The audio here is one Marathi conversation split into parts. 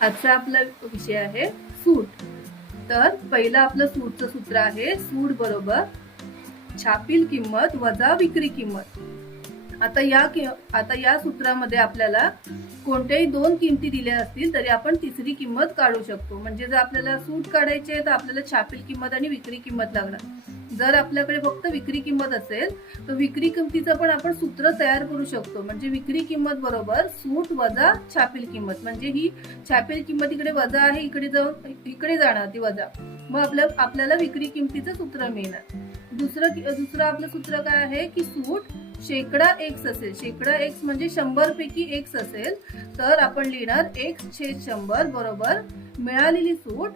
आजचा आपला विषय आहे सूट. तर पहिलं आपलं सूटचं सूत्र आहे सूट बरोबर छापील किंमत वजा विक्री किंमत. आता या कि- आता या सूत्रामध्ये आपल्याला कोणत्याही दोन किमती दिल्या असतील तरी आपण तिसरी किंमत काढू शकतो. म्हणजे जर आपल्याला सूट काढायची आहे तर आपल्याला छापील किंमत आणि विक्री किंमत लागणार. जर आपल्याकडे फक्त विक्री किंमत असेल तर विक्री किमतीचं पण आपण सूत्र तयार करू शकतो. म्हणजे विक्री किंमत बरोबर सूट वजा छापील किंमत. म्हणजे ही छापील किंमत इकडे वजा आहे इकडे जाऊन इकडे जाणार ती वजा. मग आपल्या आपल्याला विक्री किमतीचं सूत्र मिळणार. दुसरं दुसरं आपलं सूत्र काय आहे की सूट शेकडा एक्स असेल. शेकडा एक्स म्हणजे शंभर पैकी एक्स असेल तर आपण लिहिणार एक्स छेद शंभर बरोबर मिळालेली सूट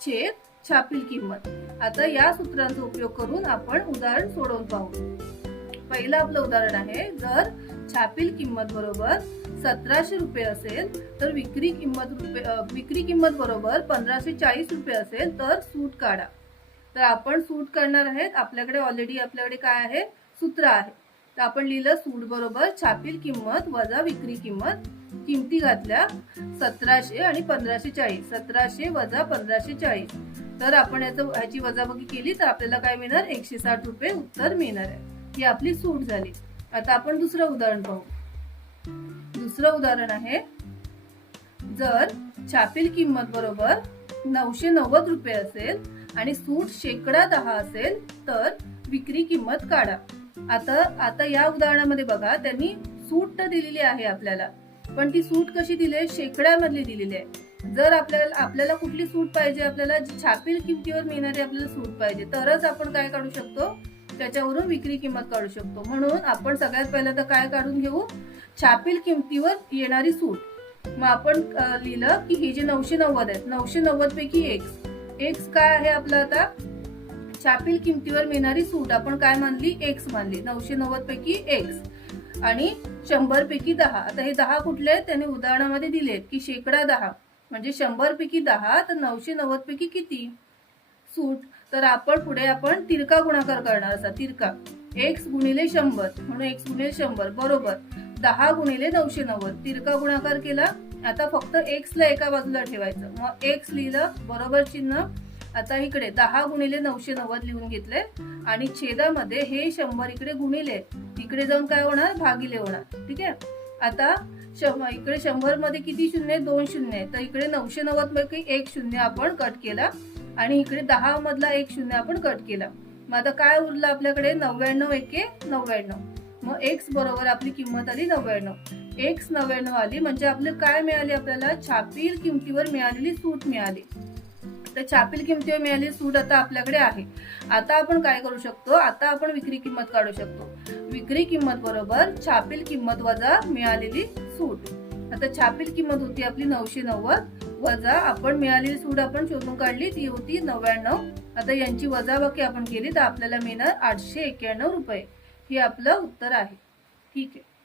छेद छापील किंमत. आता या सूत्रांचा उपयोग करून आपण उदाहरण सोडवून पाहू. पहिलं आपलं उदाहरण आहे जर छापील किंमत बरोबर सतराशे रुपये असेल तर विक्री किंमत रुपये विक्री किंमत बरोबर पंधराशे चाळीस रुपये असेल तर सूट काढा. तर आपण सूट करणार आहेत. आपल्याकडे ऑलरेडी आपल्याकडे काय आहे? सूत्र आहे. तर आपण लिहिलं सूट बरोबर छापील किंमत वजा विक्री किंमत किमती घातल्या सतराशे आणि पंधराशे चाळीस. सतराशे वजा पंधराशे चाळीस. तर आपण याचं ह्याची वजाबाकी केली तर आपल्याला काय मिळणार? एकशे साठ रुपये उत्तर मिळणार आहे. ही आपली सूट झाली. आता आपण दुसरं उदाहरण पाहू. दुसरं उदाहरण आहे जर छापील किंमत बरोबर नऊशे नव्वद रुपये असेल आणि सूट शेकडा दहा असेल तर विक्री किंमत काढा. आता आता या उदाहरणामध्ये बघा त्यांनी सूट तर दिलेली आहे आपल्याला पण ती सूट कशी दिली आहे? शेकड्यामधली दिलेली आहे. जर आपल्याला आपल्याला कुठली सूट पाहिजे आपल्याला छापील किमतीवर मिळणारी आपल्याला सूट पाहिजे तरच आपण काय काढू शकतो? त्याच्यावरून विक्री किंमत काढू शकतो. म्हणून आपण सगळ्यात पहिल्यांदा काय काढून घेऊ? छापील किमतीवर येणारी सूट. मग आपण लिहिलं की हे जे नऊशे नव्वद आहेत नऊशे नव्वद पैकी एक्स एक्स काय आहे आपलं आता? छापील किमतीवर मिळणारी सूट आपण काय मानली? एक्स मानली. नऊशे नव्वद पैकी एक्स आणि शंभर पैकी दहा. आता हे दहा कुठले आहेत? त्याने उदाहरणामध्ये दिले की शेकडा दहा. म्हणजे शंभर पैकी दहा तर नऊशे नव्वद पैकी किती? सूट. तर आपण पुढे आपण तिरका गुणाकार करणार असा. तिरका. एक्स गुणिले शंभर. म्हणून एक्स गुणिले शंभर. बरोबर. दहा गुणिले नऊशे नव्वद. तिरका गुणाकार केला. आता फक्त एक्स ला एका बाजूला ठेवायचं. मग एक्स लिहिलं. बरोबर चिन्ह. आता इकडे दहा गुणिले नऊशे नव्वद लिहून घेतले आणि छेदामध्ये हे शंभर इकडे गुणिले इकडे जाऊन काय होणार? भागिले होणार. ठीक आहे? आता इकडे शंभरमध्ये किती शून्य आहे? दोन शून्य आहे. तर इकडे नऊशे नव्वद पैकी एक शून्य आपण कट केला आणि इकडे दहा मधला एक शून्य आपण कट केला. मग आता काय उरलं आपल्याकडे? नव्याण्णव एके नव्याण्णव. मग एक्स बरोबर आपली किंमत आली नव्याण्णव. एक्स नव्याण्णव आली म्हणजे आपले काय मिळाली आपल्याला? छापील किमतीवर मिळालेली सूट मिळाली. तर छापील किमतीवर मिळालेली सूट आता आपल्याकडे आहे. आता आपण काय करू शकतो? आता आपण विक्री किंमत काढू शकतो. विक्री किंमत बरोबर छापील किंमत वजा मिळालेली सूट. आता छापील किंमत होती आपली नऊशे नव्वद वजा आपण मिळालेली सूट आपण शोधून काढली ती होती नव्याण्णव. आता यांची वजाबाकी आपण केली तर आपल्याला मिळणार आठशे एक्क्याण्णव रुपये. हे आपलं उत्तर आहे. ठीक आहे.